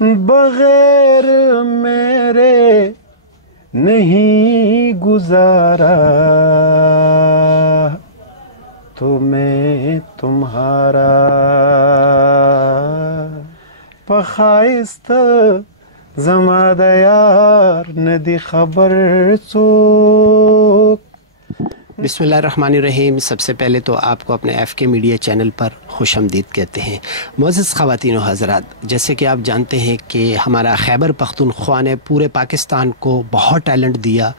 بغیر میرے نہیں گزارا تو میں تمہارا پخائست زماد یار ندی خبر چوک. بسم اللہ الرحمن الرحیم. سب سے پہلے تو آپ کو اپنے ایف کے میڈیا چینل پر خوش آمدید کہتے ہیں. معزز خواتین و حضرات، جیسے کہ آپ جانتے ہیں کہ ہمارا خیبر پختونخوا نے پورے پاکستان کو بہت ٹیلنٹ دیا،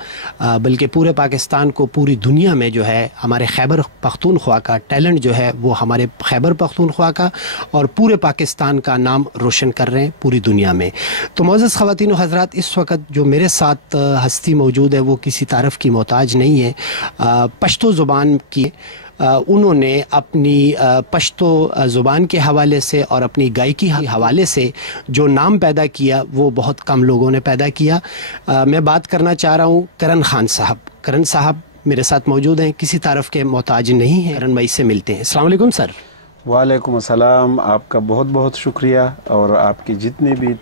بلکہ پورے پاکستان کو، پوری دنیا میں جو ہے ہمارے خیبر پختونخوا کا ٹیلنٹ جو ہے وہ ہمارے خیبر پختونخوا کا اور پورے پاکستان کا نام روشن کر رہے ہیں پوری دنیا میں. تو معزز خواتین و حضرات، اس وقت جو میرے ساتھ ہستی موجود ہے وہ کسی تعارف کی محتاج نہیں ہے. پشتو زبان کی انہوں نے اپنی پشتو زبان کے حوالے سے اور اپنی گائیکی کے حوالے سے جو نام پیدا کیا وہ بہت کم لوگوں نے پیدا کیا. میں بات کرنا چاہ رہا ہوں کرن خان صاحب. کرن صاحب میرے ساتھ موجود ہیں، کسی تعارف کے محتاج نہیں ہیں. کرن بھائی سے ملتے ہیں. السلام علیکم سر. وعلیکم السلام. آپ کا بہت بہت شکریہ، اور آپ کے جتنے بھی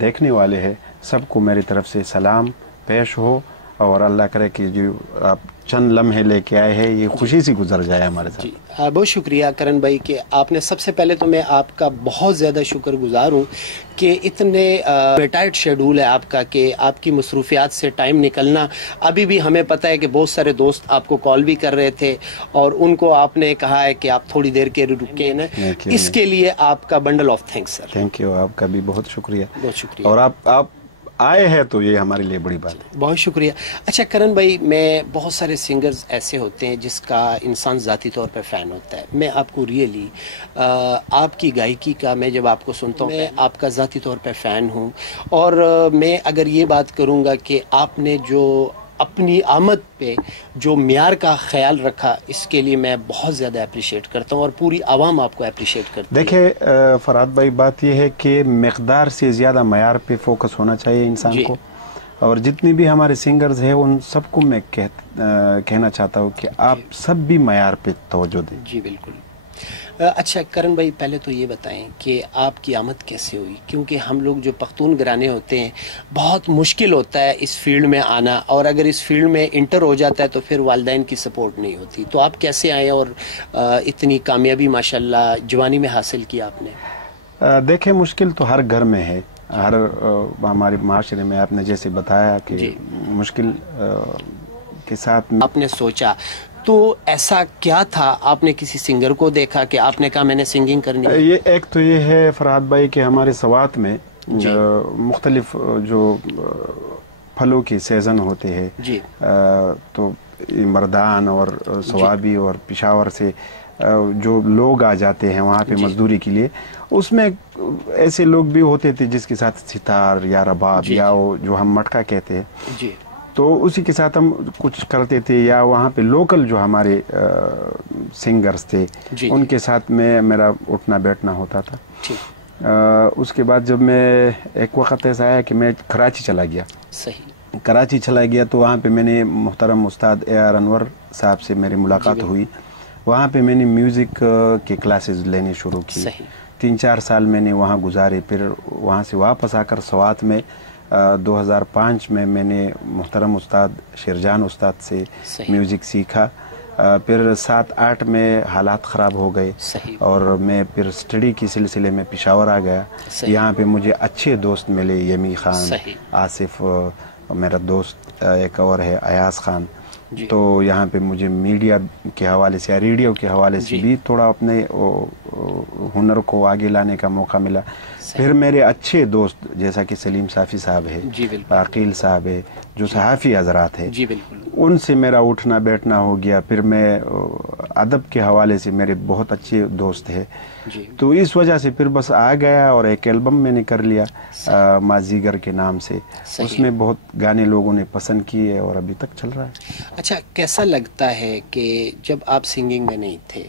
دیکھنے والے ہیں سب کو میری طرف سے سلام پیش ہو، اور اللہ کرے کہ جو آپ چند لمحے لے کے آئے ہیں یہ خوشی سے گزر جائے ہمارے ساتھ. جی بہت شکریہ کرن بھائی کہ آپ نے، سب سے پہلے تو میں آپ کا بہت زیادہ شکر گزار ہوں کہ اتنے ٹائٹ شیڈول ہے آپ کا، کہ آپ کی مصروفیات سے ٹائم نکلنا. ابھی بھی ہمیں پتہ ہے کہ بہت سارے دوست آپ کو کال بھی کر رہے تھے اور ان کو آپ نے کہا ہے کہ آپ تھوڑی دیر کے رکیں نا. اس کے لیے آپ کا bundle of thanks sir. Thank you. آپ کا بھی بہت شکریہ. بہت شکریہ. اور آپ آئے ہیں تو یہ ہمارے لیے بڑی بات ہے. بہت شکریہ. اچھا کرن بھائی، میں بہت سارے سنگرز ایسے ہوتے ہیں جس کا انسان ذاتی طور پہ فین ہوتا ہے. میں آپ کو ریئلی آپ کی گائیکی کا، میں جب آپ کو سنتا ہوں میں آپ کا ذاتی طور پہ فین ہوں. اور میں اگر یہ بات کروں گا کہ آپ نے جو اپنی آمد پہ جو معیار کا خیال رکھا، اس کے لیے میں بہت زیادہ اپریشیٹ کرتا ہوں اور پوری عوام آپ کو اپریشیٹ کرتی ہے. دیکھیں فرحات بھائی، بات یہ ہے کہ مقدار سے زیادہ معیار پہ فوکس ہونا چاہیے انسان کو. اور جتنی بھی ہمارے سنگرز ہیں ان سب کو میں کہنا چاہتا ہوں کہ آپ سب بھی معیار پہ توجہ دیں. جی بالکل. اچھا کرن بھائی، پہلے تو یہ بتائیں کہ آپ کی آمد کیسے ہوئی؟ کیونکہ ہم لوگ جو پختون گھرانے ہوتے ہیں بہت مشکل ہوتا ہے اس فیلڈ میں آنا، اور اگر اس فیلڈ میں انٹر ہو جاتا ہے تو پھر والدین کی سپورٹ نہیں ہوتی. تو آپ کیسے آئے اور اتنی کامیابی ماشاءاللہ جوانی میں حاصل کی آپ نے؟ دیکھیں، مشکل تو ہر گھر میں ہے، ہر ہمارے معاشرے میں. آپ نے جیسے بتایا کہ مشکل کے ساتھ آپ نے سوچا تو ایسا کیا تھا؟ آپ نے کسی سنگر کو دیکھا کہ آپ نے کہا میں نے سنگنگ کرنی ہے؟ یہ ایک تو یہ ہے فرحات بھائی کہ ہمارے سوات میں مختلف جو پھلوں کے سیزن ہوتے ہیں، تو مردان اور سوابی اور پشاور سے جو لوگ آ جاتے ہیں وہاں پہ مزدوری کے لیے، اس میں ایسے لوگ بھی ہوتے تھے جس کے ساتھ ستار یا رباب یا جو ہم مٹکا کہتے ہیں، تو اسی کے ساتھ ہم کچھ کرتے تھے. یا وہاں پہ لوکل جو ہمارے سنگرز تھے ان کے ساتھ میرا اٹھنا بیٹھنا ہوتا تھا. اس کے بعد جب میں ایک وقت ایسا آیا کہ میں کراچی چلا گیا. کراچی چلا گیا تو وہاں پہ میں نے محترم استاد اے آر انور صاحب سے میری ملاقات ہوئی. وہاں پہ میں نے میوزک کے کلاسز لینے شروع کی. 3-4 سال میں نے وہاں گزارے. پھر وہاں سے واپس آ کر سوات میں 2005 میں نے محترم استاد شیرجان استاد سے میوزک سیکھا. پھر 7-8 میں حالات خراب ہو گئے اور میں پھر اسٹڈی کے سلسلے میں پشاور آ گیا. یہاں پہ مجھے اچھے دوست ملے، یمی خان، آصف، میرا دوست ایک اور ہے ایاز خان. تو یہاں پہ مجھے میڈیا کے حوالے سے یا ریڈیو کے حوالے سے بھی تھوڑا اپنے ہنر کو آگے لانے کا موقع ملا. پھر میرے اچھے دوست جیسا کہ سلیم صافی صاحب ہے، عقیل صاحب ہے، جو صحافی حضرات ہیں، ان سے میرا اٹھنا بیٹھنا ہو گیا. پھر میں ادب کے حوالے سے میرے بہت اچھے دوست ہیں. تو اس وجہ سے پھر بس آ گیا اور ایک البم میں نے کر لیا مازیگر کے نام سے. اس میں بہت گانے لوگوں نے پسند کیے اور ابھی تک چل رہا ہے. اچھا، کیسا لگتا ہے کہ جب آپ سنگنگ میں نہیں تھے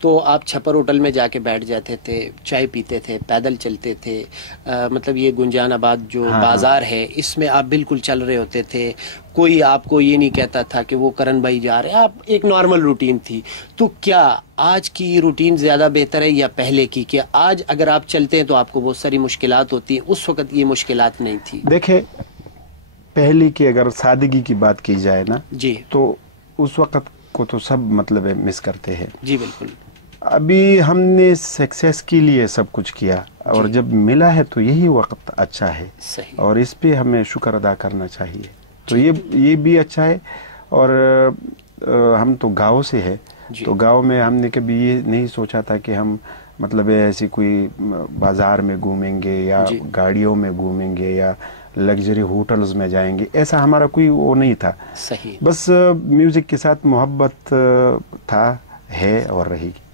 تو آپ چھپر ہوٹل میں جا کے بیٹھ جاتے تھے، چائے پیتے تھے، پیدل چلتے تھے، تھے, مطلب یہ گنجان آباد جو بازار ہے اس میں آپ بالکل چل رہے ہوتے تھے, کوئی آپ کو یہ نہیں کہتا تھا کہ وہ کرن بھائی جا رہے ہیں, آپ ایک نارمل روٹین تھی. تو کیا آج کی روٹین زیادہ بہتر ہے یا پہلے کی, کہ آج اگر آپ چلتے ہیں تو آپ کو بہت ساری مشکلات ہوتی ہیں, اس وقت یہ مشکلات نہیں تھی؟ دیکھیں, پہلی کی اگر سادگی کی بات کی جائے نا جی, تو اس وقت کو تو سب مطلب مس کرتے ہیں. جی بالکل. ابھی ہم نے سکسیس کے لیے سب کچھ کیا, اور جب ملا ہے تو یہی وقت اچھا ہے, اور اس پہ ہمیں شکر ادا کرنا چاہیے. تو یہ بھی اچھا ہے. اور ہم تو گاؤں سے ہے, تو گاؤں میں ہم نے کبھی یہ نہیں سوچا تھا کہ ہم مطلب ایسی کوئی بازار میں گھومیں گے یا گاڑیوں میں گھومیں گے یا لگژری ہوٹلز میں جائیں گے, ایسا ہمارا کوئی وہ نہیں تھا. صحیح. بس میوزک کے ساتھ محبت تھا, ہے اور رہے گی.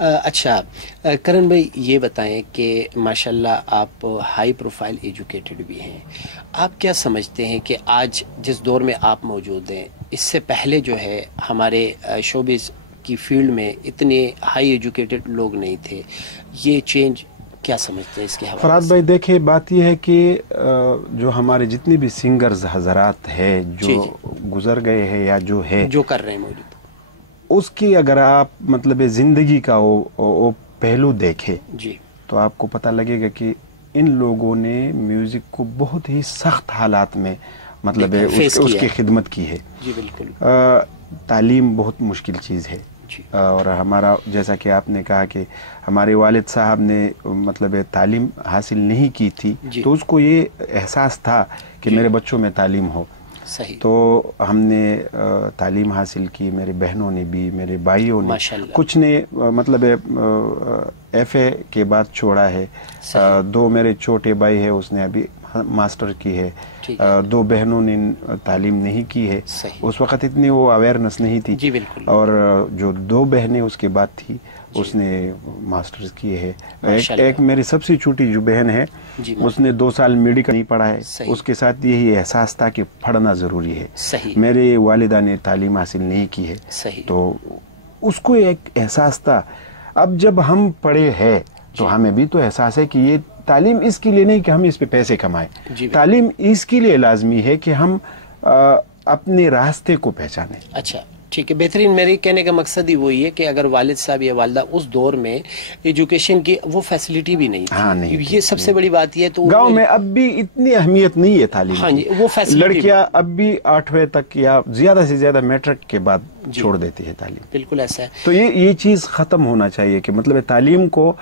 اچھا کرن بھائی, یہ بتائیں کہ ماشاءاللہ آپ ہائی پروفائل ایجوکیٹڈ بھی ہیں, آپ کیا سمجھتے ہیں کہ آج جس دور میں آپ موجود ہیں, اس سے پہلے جو ہے ہمارے شوبز کی فیلڈ میں اتنے ہائی ایجوکیٹڈ لوگ نہیں تھے, یہ چینج کیا سمجھتے ہیں اس کے حوالے سے؟ فراد بھائی دیکھیں, بات یہ ہے کہ جو ہمارے جتنے بھی سنگرز حضرات ہیں جو گزر گئے ہیں یا جو ہے جو کر رہے ہیں موجود, اس کی اگر آپ مطلب زندگی کا وہ پہلو دیکھیں جی, تو آپ کو پتہ لگے گا کہ ان لوگوں نے میوزک کو بہت ہی سخت حالات میں مطلب اس کی خدمت کی ہے. جی بالکل. تعلیم بہت مشکل چیز ہے, اور ہمارا جیسا کہ آپ نے کہا کہ ہمارے والد صاحب نے مطلب تعلیم حاصل نہیں کی تھی, تو اس کو یہ احساس تھا کہ میرے بچوں میں تعلیم ہو. صحیح. تو ہم نے تعلیم حاصل کی, میری بہنوں نے بھی, میرے بھائیوں نے, کچھ نے مطلب ایف اے کے بعد چھوڑا ہے. 2 میرے چھوٹے بھائی ہے, اس نے ابھی ماسٹر کی ہے. 2 بہنوں نے تعلیم نہیں کی ہے. اس وقت اتنی وہ اویئرنس نہیں تھی. جی بالکل. اور جو 2 بہنیں اس کے بعد تھی, اس نے ماسٹرز کیے ہے. ایک میری سب سے چھوٹی جو بہن ہے, اس نے 2 سال میڈیکل نہیں پڑھا ہے. اس کے ساتھ یہی احساس تھا کہ پڑھنا ضروری ہے. میرے والدہ نے تعلیم حاصل نہیں کی ہے, تو اس کو ایک احساس تھا. اب جب ہم پڑھے ہیں تو ہمیں بھی تو احساس ہے کہ یہ تعلیم اس کے لیے نہیں کہ ہم اس پہ پیسے کمائیں, تعلیم اس کے لیے لازمی ہے کہ ہم اپنے راستے کو پہچانیں. اچھا ٹھیک ہے, بہترین. میرے کہنے کا مقصد ہی وہی ہے کہ اگر والد صاحب یا والدہ اس دور میں ایجوکیشن کی وہ فیسلٹی بھی نہیں تھی, یہ سب سے بڑی بات یہ ہے. تو گاؤں میں اب بھی اتنی اہمیت نہیں ہے تعلیم کی. ہاں جی, وہ لڑکیاں اب بھی 8ویں تک یا زیادہ سے زیادہ میٹرک کے بعد چھوڑ دیتی ہے تعلیم. بالکل ایسا ہے. تو یہ چیز ختم ہونا چاہیے کہ مطلب تعلیم کو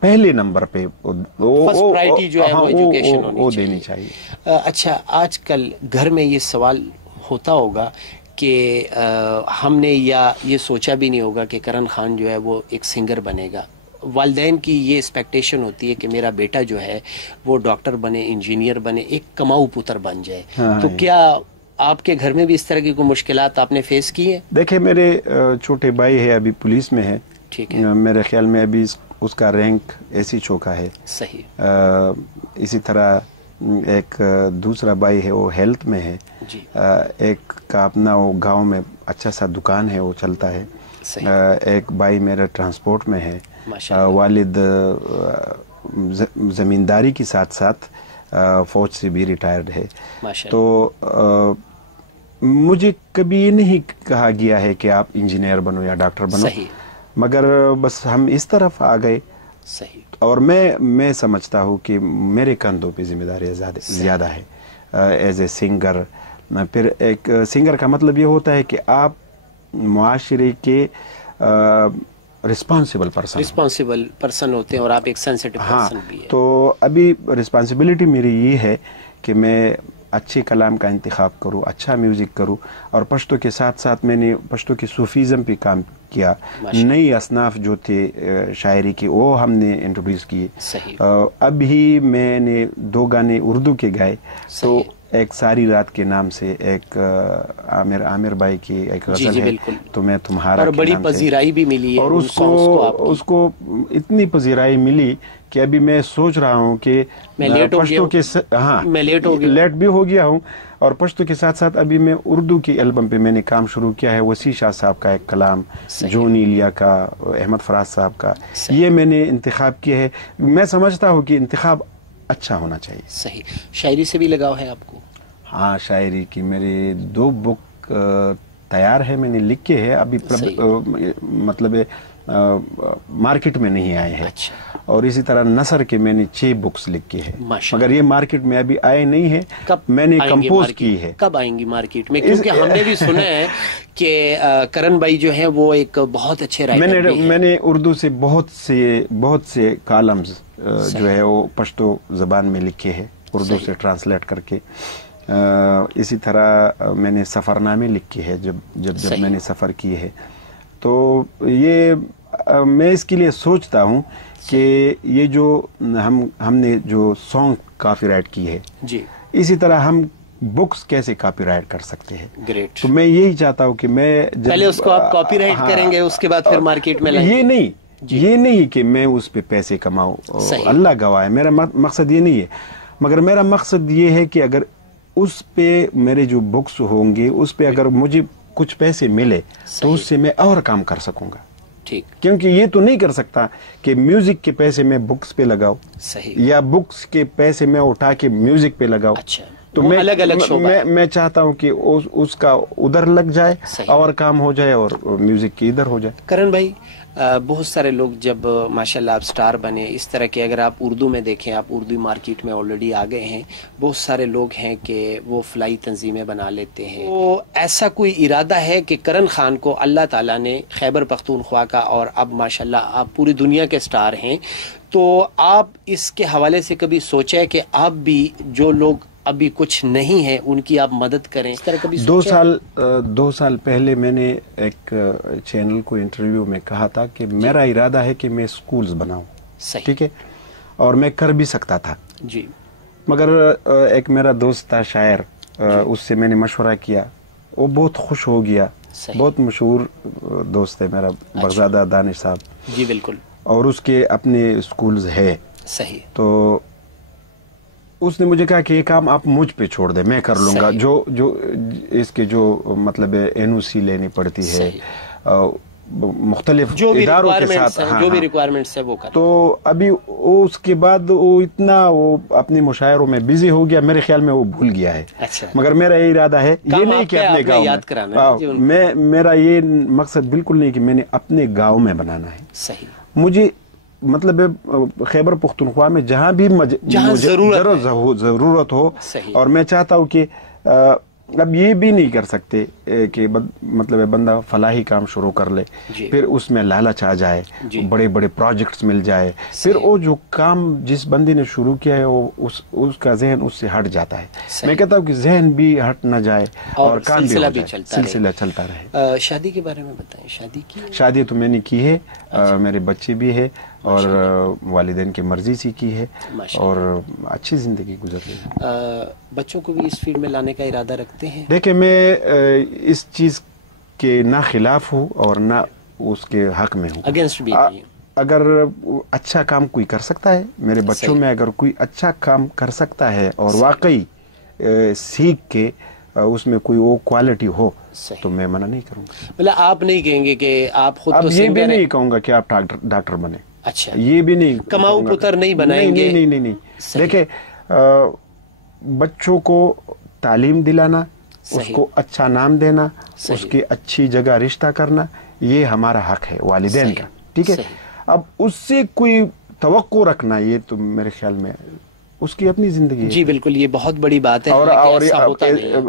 پہلے نمبر پہ پرائرٹی جو ہے وہ ایجوکیشن وہ دینی چاہیے. اچھا, آج کل گھر میں یہ سوال ہوتا ہوگا کہ ہم نے یا یہ سوچا بھی نہیں ہوگا کہ کرن خان جو ہے وہ ایک سنگر بنے گا. والدین کی یہ ایکسپیکٹیشن ہوتی ہے کہ میرا بیٹا جو ہے وہ ڈاکٹر بنے, انجینئر بنے, ایک کماؤ پتر بن جائے. تو کیا آپ کے گھر میں بھی اس طرح کی کوئی مشکلات آپ نے فیس کی ہیں؟ دیکھیں, میرے چھوٹے بھائی ہے, ابھی پولیس میں ہے. ٹھیک ہے. میرے خیال میں ابھی اس کا رینک ایسی چوکا ہے. صحیح. اسی طرح ایک دوسرا بھائی ہے, وہ ہیلتھ میں ہے. ایک کا اپنا وہ گاؤں میں اچھا سا دکان ہے, وہ چلتا ہے. ایک بھائی میرا ٹرانسپورٹ میں ہے. والد زمینداری کے ساتھ ساتھ فوج سے بھی ریٹائرڈ ہے. تو مجھے کبھی یہ نہیں کہا گیا ہے کہ آپ انجینئر بنو یا ڈاکٹر بنو, مگر بس ہم اس طرف آ گئے. صحیح. اور میں سمجھتا ہوں کہ میرے کندھوں پہ ذمہ داری زیادہ ہے ایز اے سنگر. پھر ایک سنگر کا مطلب یہ ہوتا ہے کہ آپ معاشرے کے رسپانسیبل پرسن ہوتے ہیں, اور آپ ایک سینسٹیو پرسن بھی ہیں. تو ابھی رسپانسبلٹی میری یہ ہے کہ میں اچھے کلام کا انتخاب کروں, اچھا میوزک کروں, اور پشتو کے ساتھ ساتھ میں نے پشتو کی صوفیزم پہ کام کیا. نئی اصناف جو تھے شاعری کی وہ ہم نے انٹروڈیوس کیے. اب ہی میں نے 2 گانے اردو کے گائے. تو ایک ساری رات کے نام سے ایک عامر بھائی کی ایک غزل ہے تو میں تمہارا، اور بڑی پذیرائی بھی ملی ہے، اور اس کو اتنی پذیرائی ملی کہ ابھی میں سوچ رہا ہوں کہ پشتو کے لیٹ بھی ہو گیا ہوں، اور پشتو کے ساتھ ساتھ ابھی میں اردو کی البم پہ میں نے کام شروع کیا ہے، وسیع شاہ صاحب کا ایک کلام، جون ایلیا کا، احمد فراز صاحب کا، یہ میں نے انتخاب کیا ہے۔ میں سمجھتا ہوں کہ انتخاب اچھا ہونا چاہیے۔ صحیح۔ شاعری سے بھی لگاؤ ہے آپ کو؟ ہاں، شاعری کی میرے 2 بک تیار ہے، میں نے لکھے ہیں، ابھی مطلب مارکیٹ میں نہیں آئے ہیں۔ اور اسی طرح نثر کے میں نے 6 بکس لکھے ہیں، مگر یہ مارکیٹ میں ابھی آئے نہیں ہیں، میں نے کمپوز کی ہے۔ کب آئیں گی مارکیٹ میں؟ کیونکہ ہم نے بھی سنا ہے کہ کرن بھائی جو ہیں وہ ایک بہت اچھے رائٹر بھی ہیں۔ میں نے اردو سے بہت سے کالمز جو ہے وہ پشتو زبان میں لکھے ہیں، اردو سے ٹرانسلیٹ کر کے۔ اسی طرح میں نے سفر نامے لکھے ہیں، جب میں نے سفر کیے ہے، تو یہ میں اس کے لیے سوچتا ہوں کہ یہ جو ہم نے جو سانگ کاپی رائٹ کی ہے، اسی طرح ہم بکس کیسے کاپی رائٹ کر سکتے ہیں۔ گریٹ۔ تو میں یہی چاہتا ہوں کہ میں پہلے اس کو آپ کاپی رائٹ کریں گے، اس کے بعد پھر مارکیٹ میں لائیں گے۔ یہ نہیں کہ میں اس پہ پیسے کماؤں، اللہ گواہ ہے، میرا مقصد یہ نہیں ہے، مگر میرا مقصد یہ ہے کہ اگر اس پہ میرے جو بکس ہوں گے اس پہ اگر مجھے کچھ پیسے ملے تو اس سے میں اور کام کر سکوں گا۔ ٹھیک۔ کیونکہ یہ تو نہیں کر سکتا کہ میوزک کے پیسے میں بکس پہ لگاؤ، یا بکس کے پیسے میں اٹھا کے میوزک پہ لگاؤ۔ تو میں چاہتا ہوں کہ اس کا ادھر لگ جائے اور کام ہو جائے اور میوزک کی ادھر ہو جائے۔ کرن بھائی، بہت سارے لوگ جب ماشاءاللہ آپ سٹار بنے اس طرح کے، اگر آپ اردو میں دیکھیں، آپ اردو مارکیٹ میں آلریڈی آ گئے ہیں، بہت سارے لوگ ہیں کہ وہ فلائی تنظیمیں بنا لیتے ہیں، تو ایسا کوئی ارادہ ہے کہ کرن خان کو اللہ تعالیٰ نے خیبر پختونخوا کا، اور اب ماشاءاللہ آپ پوری دنیا کے سٹار ہیں، تو آپ اس کے حوالے سے کبھی سوچے کہ آپ بھی جو لوگ ابھی کچھ نہیں ہے ان کی آپ مدد کریں؟ اس طرح کبھی 2 سال پہلے میں نے ایک چینل کو انٹرویو میں کہا تھا کہ میرا ارادہ ہے کہ میں سکولز بناؤں، ٹھیک ہے، اور میں کر بھی سکتا تھا جی، مگر ایک میرا دوست تھا شاعر، اس سے میں نے مشورہ کیا، وہ بہت خوش ہو گیا، بہت مشہور دوست ہے میرا، برزادہ دانش صاحب جی بالکل، اور اس کے اپنے سکولز ہے، صحیح، تو اس نے مجھے کہا کہ یہ کام آپ مجھ پہ چھوڑ دیں، میں کر لوں گا، جو اس کے جو مطلب NOC لینی پڑتی ہے مختلف اداروں کے ساتھ، جو بھی ریکوائرمنٹس ہے وہ کر، تو ابھی اس کے بعد وہ اتنا اپنے مشاعروں میں بزی ہو گیا، میرے خیال میں وہ بھول گیا ہے۔ مگر میرا یہ ارادہ ہے، یہ نہیں کہ اپنے گاؤں میں، میرا یہ مقصد بالکل نہیں کہ میں نے اپنے گاؤں میں بنانا ہے، صحیح، مجھے مطلب خیبر پختونخوا میں جہاں بھی ضرورت ہو، اور میں چاہتا ہوں کہ اب یہ بھی نہیں کر سکتے کہ مطلب بندہ فلاحی کام شروع کر لے، پھر اس میں لالچ آ جائے، بڑے بڑے پروجیکٹس مل جائے، پھر وہ جو کام جس بندے نے شروع کیا ہے وہ اس کا ذہن اس سے ہٹ جاتا ہے۔ میں کہتا ہوں کہ ذہن بھی ہٹ نہ جائے اور کام بھی سلسلہ چلتا رہے۔ شادی کے بارے میں بتائیں، شادی کی؟ شادی تو میں نے کی ہے، میرے بچے بھی ہے، اور والدین کی مرضی سے کی ہے، اور اچھی زندگی گزر رہی ہے۔ بچوں کو بھی اس فیلڈ میں لانے کا ارادہ رکھتے ہیں؟ دیکھیں، میں اس چیز کے نہ خلاف ہوں اور نہ اس کے حق میں ہوں، اگینسٹ بھی۔ اگر اچھا کام کوئی کر سکتا ہے، میرے بچوں میں اگر کوئی اچھا کام کر سکتا ہے اور واقعی سیکھ کے اس میں کوئی وہ کوالٹی ہو تو میں منع نہیں کروں گا۔ مطلب آپ نہیں کہیں گے کہ آپ خود اب یہ بھی نہیں کہوں گا کہ آپ ڈاکٹر بنے، اچھا یہ بھی نہیں، کماؤ پتر نہیں بنائیں گے، نہیں۔ دیکھیں، بچوں کو تعلیم دلانا، اس کو اچھا نام دینا، اس کی اچھی جگہ رشتہ کرنا، یہ ہمارا حق ہے والدین کا، ٹھیک ہے۔ اب اس سے کوئی توقع رکھنا، یہ تو میرے خیال میں اس کی اپنی زندگی ہے۔ جی بالکل، یہ بہت بڑی بات ہے، اور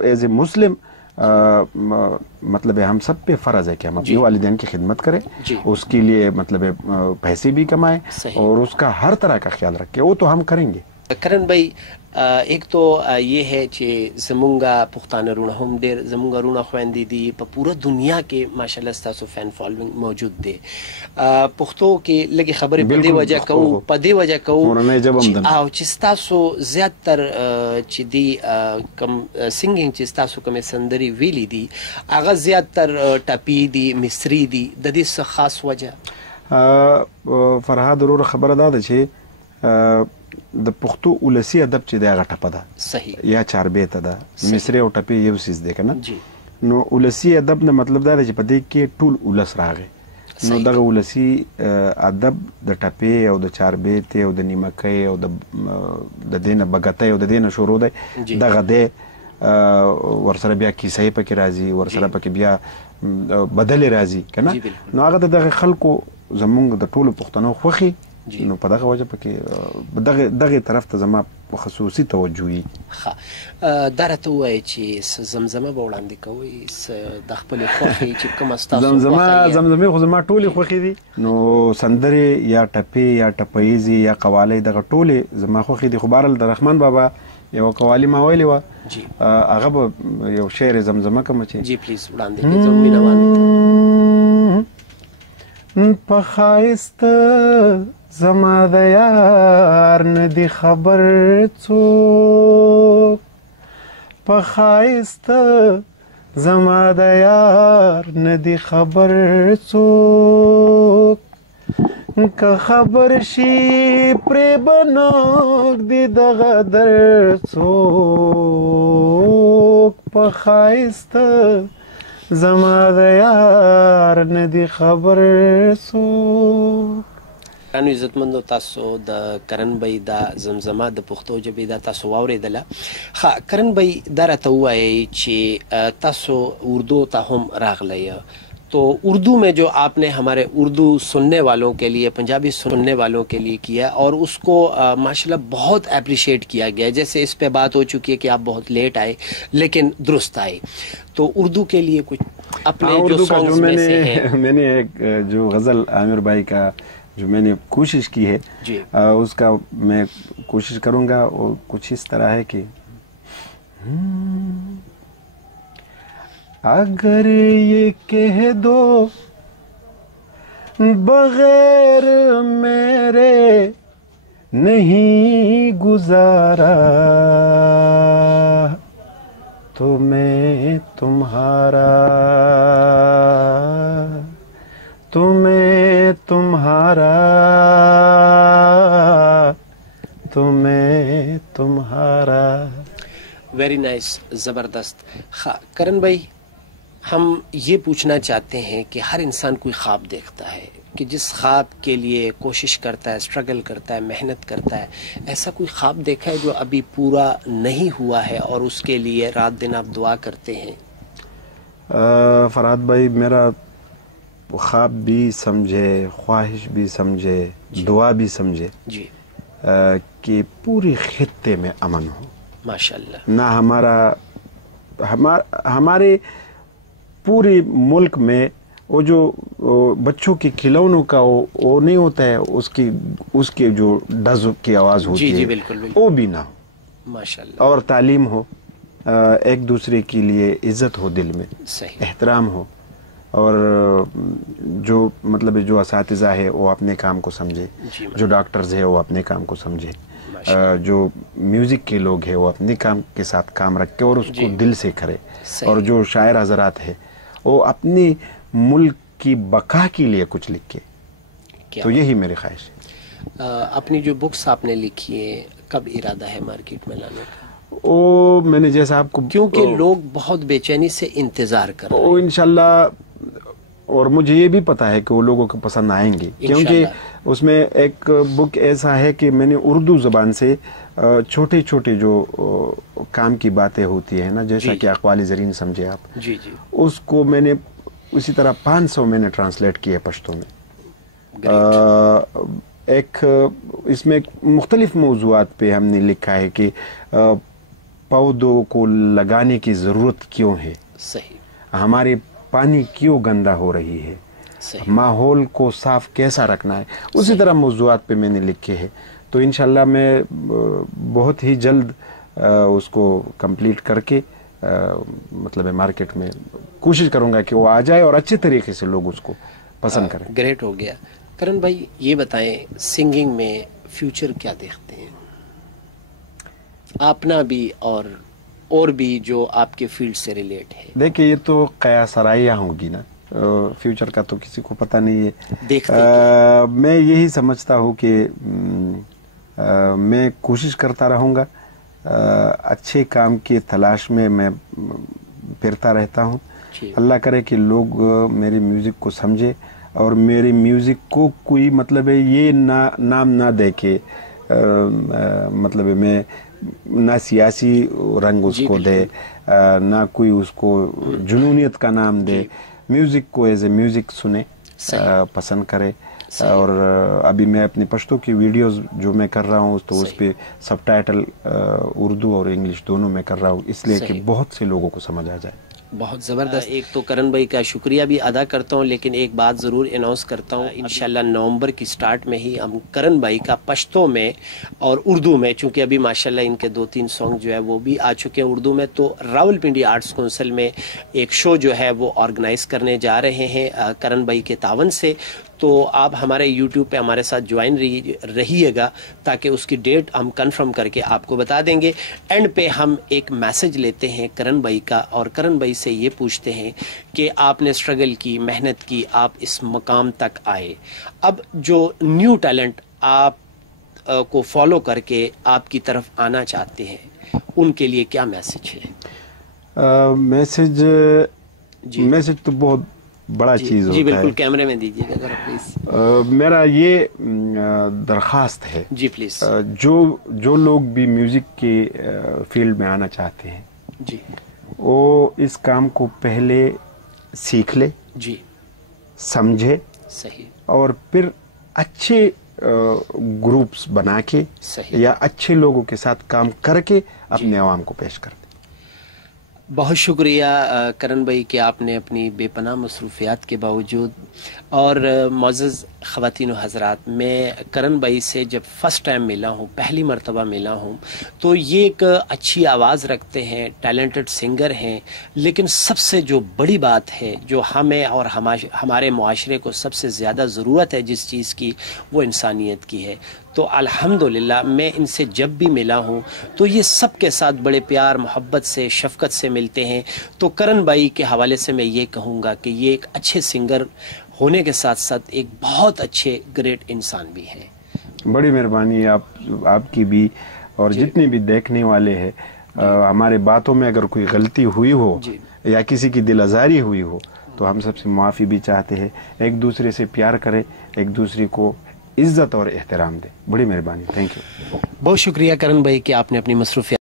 ایز اے مسلم مطلب ہم سب پہ فرض ہے کہ ہم اپنے والدین کی خدمت کریں، اس کے لیے مطلب پیسے بھی کمائیں اور اس کا ہر طرح کا خیال رکھیں، وہ تو ہم کریں گے۔ کرن بھائی ایک تو یہ ہے چې زمونږه پښتانه رونه هم ډېر زمونږه رونه خويندې دي په پوره دنیا کې ماشاءالله ستاسو فین فالوینګ موجود دی. پښتو کې لږه خبرې په دې وجه کوو او چې ستاسو زیاتر چې دی کم سنگینګ چې ستاسو کومه سندري ویلي دي هغه زیاتر ټاپی دي مصری دي د دې څه خاص وجه؟ فرهاد ورور خبره ده چې د پښتو ولسی ادب چې دی هغه ټپه ده صحیح یا چاربیته ده مصری او ټپی یو سیز دی کنه نو ولسی ادب نه مطلب دا دی چې په دې کې ټول ولس راغی نو دغه ولسی ادب د ټپی او د چاربیته او د نیمکۍ او د دینه بغته او د دینه شروع دی دغه دی ورسره بیا کیسې پکې راځي ورسره پکې بیا بدل راځي کنه نو هغه دغه خلکو زمونږ د ټولو پښتنو خوخي نو په دغه وجه پکې دغه طرف ته زما خصوصي توجهي. دا راته وایي چې زمزمه به وړاندې کوئ د خپلې خوښې چې کومه ستاسو زمزمې خو زما ټولې خوښې دي نو سندرې یا ټپې یا ټپیزې یا قوالۍ دغه ټولې زما خوښې دي. خو بهرحال د رحمان بابا یو قوالي ما ویلې وه هغه به یو شعر زمزمه کوم چې جی پلیز وړاندې کړئ زموږ مینوالو ته. په ښایسته زما د یار ندی خبر څوک په ښایسته زما د یار ندی خبر څوک که خبر شي پرې به نږدې دغه در څوک په ښایسته زما د یار ندی خبر څوک. انو عزتمندو تاسو د کرن بھائی دا زمزمه د پښتو ژبې دا تاسو واوریدله. کرن بھائی دا راته ووایي چې تاسو اردو ته هم راغلی تو اردو میں جو آپ نے ہمارے اردو سننے والوں کے لیے پنجابی سننے والوں کے لیے کیا اور اس کو ماشاءاللہ بہت اپریشیٹ کیا گیا. جیسے اس پہ بات ہو چکی ہے کہ آپ بہت لیٹ آئے لیکن درست آئے تو اردو کے لیے کچھ اپنے جو سانگز میں سے ہیں. میں نے ایک جو غزل عامر بھائی کا جو میں نے کوشش کی ہے اس کا میں کوشش کروں گا اور کچھ اس طرح ہے کہ اگر یہ کہہ دو بغیر میرے نہیں گزارا تو میں تمہارا تمہیں تمہارا تمہیں تمہارا. ویری نائس زبردست. کرن بھائی ہم یہ پوچھنا چاہتے ہیں کہ ہر انسان کوئی خواب دیکھتا ہے کہ جس خواب کے لیے کوشش کرتا ہے اسٹرگل کرتا ہے محنت کرتا ہے ایسا کوئی خواب دیکھا ہے جو ابھی پورا نہیں ہوا ہے اور اس کے لیے رات دن آپ دعا کرتے ہیں؟ فرحاد بھائی میرا خواب بھی سمجھے خواہش بھی سمجھے دعا بھی سمجھے جی کہ پوری خطے میں امن ہو ماشاءاللہ. نہ ہمارے پورے ملک میں وہ جو بچوں کے کھلونوں کا وہ نہیں ہوتا ہے اس کی جو ڈز کی آواز ہوتی ہے بالکل وہ بھی نہ ہو ماشاءاللہ. اور تعلیم ہو ایک دوسرے کے لیے عزت ہو دل میں صحیح احترام ہو اور جو مطلب جو اساتذہ ہے وہ اپنے کام کو سمجھے جو ڈاکٹرز ہے وہ اپنے کام کو سمجھے جو میوزک کے لوگ ہیں وہ اپنے کام کے ساتھ کام رکھے اور اس کو دل سے کرے اور جو شاعر حضرات ہیں وہ اپنے ملک کی بقا کے لیے کچھ لکھے. تو یہی میری خواہش ہے. اپنی جو بکس آپ نے لکھی ہے کب ارادہ ہے مارکیٹ میں لانے کا؟ وہ میں نے جیسا آپ کو کیونکہ لوگ بہت بے چینی سے انتظار کر رہے ہیں انشاءاللہ اور مجھے یہ بھی پتا ہے کہ وہ لوگوں کو پسند آئیں گے کیونکہ اس میں ایک بک ایسا ہے کہ میں نے اردو زبان سے چھوٹے چھوٹے جو کام کی باتیں ہوتی ہیں نا جیسا کہ اقوال زرین سمجھے آپ اس کو میں نے اسی طرح 500 میں نے ٹرانسلیٹ کیا پشتو میں. ایک اس میں مختلف موضوعات پہ ہم نے لکھا ہے کہ پودوں کو لگانے کی ضرورت کیوں ہے, ہمارے پانی کیوں گندا ہو رہی ہے, ماحول کو صاف کیسا رکھنا ہے, اسی طرح موضوعات پہ میں نے لکھے ہیں. تو انشاءاللہ میں بہت ہی جلد اس کو کمپلیٹ کر کے مطلب مارکیٹ میں کوشش کروں گا کہ وہ آ جائے اور اچھے طریقے سے لوگ اس کو پسند کریں. گریٹ ہو گیا. کرن بھائی یہ بتائیں سنگنگ میں فیوچر کیا دیکھتے ہیں اپنا بھی اور بھی جو آپ کے فیلڈ سے ریلیٹ ہے؟ دیکھیں یہ تو قیاس آرائیہ ہوگی نا, فیوچر کا تو کسی کو پتہ نہیں ہے. میں یہی سمجھتا ہوں کہ میں کوشش کرتا رہوں گا, اچھے کام کی تلاش میں پھرتا رہتا ہوں. اللہ کرے کہ لوگ میری میوزک کو سمجھے اور میری میوزک کو کوئی مطلب ہے یہ نام نہ دے کے مطلب میں نہ سیاسی رنگ اس کو دے, نہ کوئی اس کو جنونیت کا نام دے. میوزک کو ایز اے میوزک سنے, پسند کرے. اور ابھی میں اپنی پشتو کی ویڈیوز جو میں کر رہا ہوں تو اس پہ سب ٹائٹل اردو اور انگلش دونوں میں کر رہا ہوں, اس لیے کہ بہت سے لوگوں کو سمجھ آ جائے. بہت زبردست. ایک تو کرن بھائی کا شکریہ بھی ادا کرتا ہوں, لیکن ایک بات ضرور اناؤنس کرتا ہوں, انشاءاللہ نومبر کی سٹارٹ میں ہی ہم کرن بھائی کا پشتو میں اور اردو میں, چونکہ ابھی ماشاءاللہ ان کے 2-3 سانگ جو ہے وہ بھی آ چکے ہیں اردو میں, تو راولپنڈی آرٹس کونسل میں ایک شو جو ہے وہ آرگنائز کرنے جا رہے ہیں کرن بھائی کے تعاون سے. تو آپ ہمارے یوٹیوب پہ ہمارے ساتھ جوائن رہیے گا تاکہ اس کی ڈیٹ ہم کنفرم کر کے آپ کو بتا دیں گے. اینڈ پہ ہم ایک میسج لیتے ہیں کرن بھائی کا, اور کرن بھائی سے یہ پوچھتے ہیں کہ آپ نے اسٹرگل کی, محنت کی, آپ اس مقام تک آئے. اب جو نیو ٹیلنٹ آپ کو فالو کر کے آپ کی طرف آنا چاہتے ہیں ان کے لیے کیا میسج ہے؟ میسج تو بہت بڑا چیز ہوتا ہے. جی بالکل, کیمرے میں دیجیے گا ذرا پلیز. میرا یہ درخواست ہے جی پلیز, جو لوگ بھی میوزک کے فیلڈ میں آنا چاہتے ہیں جی وہ اس کام کو پہلے سیکھ لے, جی سمجھے, صحیح, اور پھر اچھے گروپس بنا کے یا اچھے لوگوں کے ساتھ کام کر کے اپنے عوام کو پیش کر دیں. بہت شکریہ کرن بھائی کہ آپ نے اپنی بے پناہ مصروفیات کے باوجود. اور معزز خواتین و حضرات, میں کرن بھائی سے جب فرسٹ ٹائم ملا ہوں, پہلی مرتبہ ملا ہوں, تو یہ ایک اچھی آواز رکھتے ہیں, ٹیلنٹڈ سنگر ہیں, لیکن سب سے جو بڑی بات ہے جو ہمیں اور ہمارے معاشرے کو سب سے زیادہ ضرورت ہے جس چیز کی, وہ انسانیت کی ہے. تو الحمدللہ میں ان سے جب بھی ملا ہوں تو یہ سب کے ساتھ بڑے پیار محبت سے, شفقت سے ملتے ہیں. تو کرن بھائی کے حوالے سے میں یہ کہوں گا کہ یہ ایک اچھے سنگر ہونے کے ساتھ ساتھ ایک بہت اچھے گریٹ انسان بھی ہیں. بڑی مہربانی آپ کی بھی, اور جتنے بھی دیکھنے والے ہیں. ہمارے باتوں میں اگر کوئی غلطی ہوئی ہو یا کسی کی دل آزاری ہوئی ہو تو ہم سب سے معافی بھی چاہتے ہیں. ایک دوسرے سے پیار کریں, ایک دوسرے کو عزت اور احترام دیں. بڑی مہربانی, تھینک یو. بہت شکریہ کرن بھائی کہ آپ نے اپنی مصروفیات